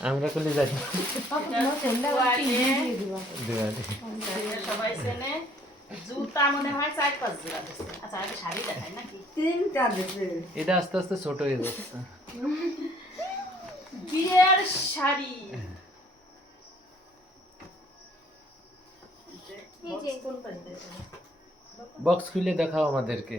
আমরা করলে যাই। সবাই চেনে জুতা মনে হয় চার পাঁচ জোড়া দিচ্ছে আচ্ছা আগে শাড়ি দেখাই নাকি তিনটা এটা আস্তে আস্তে ছোট হয়ে যাচ্ছে। বিয়ের শাড়ি বক্স খুলে দেখাও আমাদেরকে।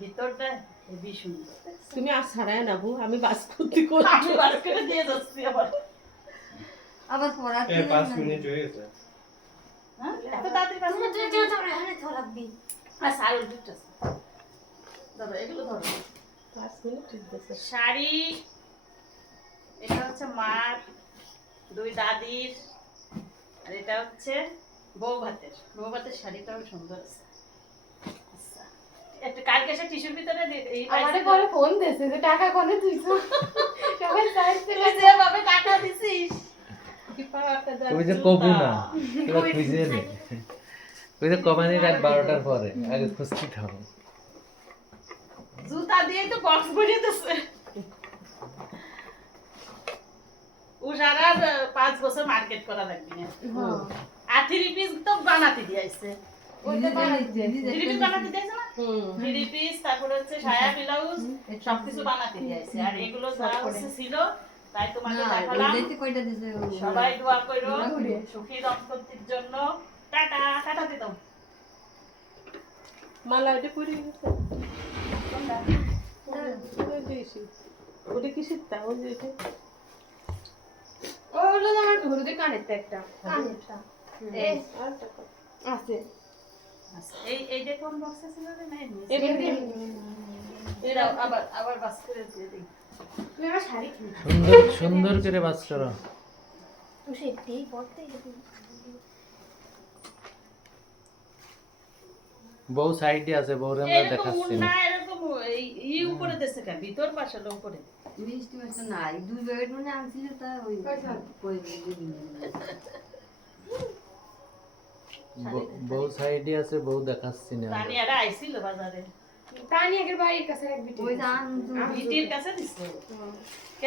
ভিতরটা হেবি সুন্দর। তুমি আর ছাড়াই না বউ আমি বাস করতে আমি বার করে দিয়ে যাচ্ছি আবার। আবার পড়াতে এ পাঁচ মিনিট হয়ে গেছে। হ্যাঁ? এত তাড়াতাড়ি পাস তুমি তুই যাও তোমরা এখানে ধরাবি আর শাড়ি দুটো দাদা এগুলো ধরো। পাঁচ মিনিট ঠিক আছে। শাড়ি এটা হচ্ছে মার দুই দাদির আর এটা হচ্ছে বউ ভাতের বউ ভাতের শাড়িটাও সুন্দর আছে। একটা কালকে সে টিস্যুর ভিতরে আমারে পরে ফোন দিছে যে টাকা কোনে তুইছো? সবাই চাইছে তুই যেভাবে টাকা দিছিস। কি পাওয়াটা দাও ওই যে কবু না এবার খুঁজে নে। ওই যে কমানি রাত বারোটার পরে আগে খুঁজতে খাও জুতা দিয়ে তো বক্স ভরিয়ে দিচ্ছে ও পাঁচ বছর মার্কেট করা লাগবে না। আর পিস তো বানাতে দিয়েছে। বানাইছে বানাতে দিয়েছে না? হুম। তারপরে হচ্ছে সায়া ব্লাউজ সবকিছু বানাতে দিয়েছে। আর এগুলো যা হচ্ছে ছিল তাই তোমাকে দেখালাম। সবাই দোয়া করো সুখী দম্পতির জন্য। টাটা টাটা দিতাম মালা ওটা পরে গেছে। ওটা দিয়েছি ওটা কি শীতটা ওই যে এটা। ও হলো যে আমার হলুদে কানের একটা। কানেরটা। এই আর টাকা আছে। আচ্ছা, এই এই কোন বক্সে ছিল রে না এমনি? এরা আবার আবার বাস করে দিয়ে দিই। তুমি আমার শাড়ি কিনে সুন্দর সুন্দর করে বাস করো। পড়তে বউ সাইডে আছে বউরে আমরা দেখাচ্ছি না। এরকম এই উপরে দেশে কে ভিতর পাশে লো উপরে? মিষ্টি মিষ্টি নাই। দুই ব্যাগেট মানে আনছিল তা ওই বউ সাইডে আছে বউ দেখাচ্ছি না। তানিয়ারা আইছিল বাজারে। তানি আগের বাড়ির কাছে রাখবি ওই জান ভিটির কাছে দিছে কে?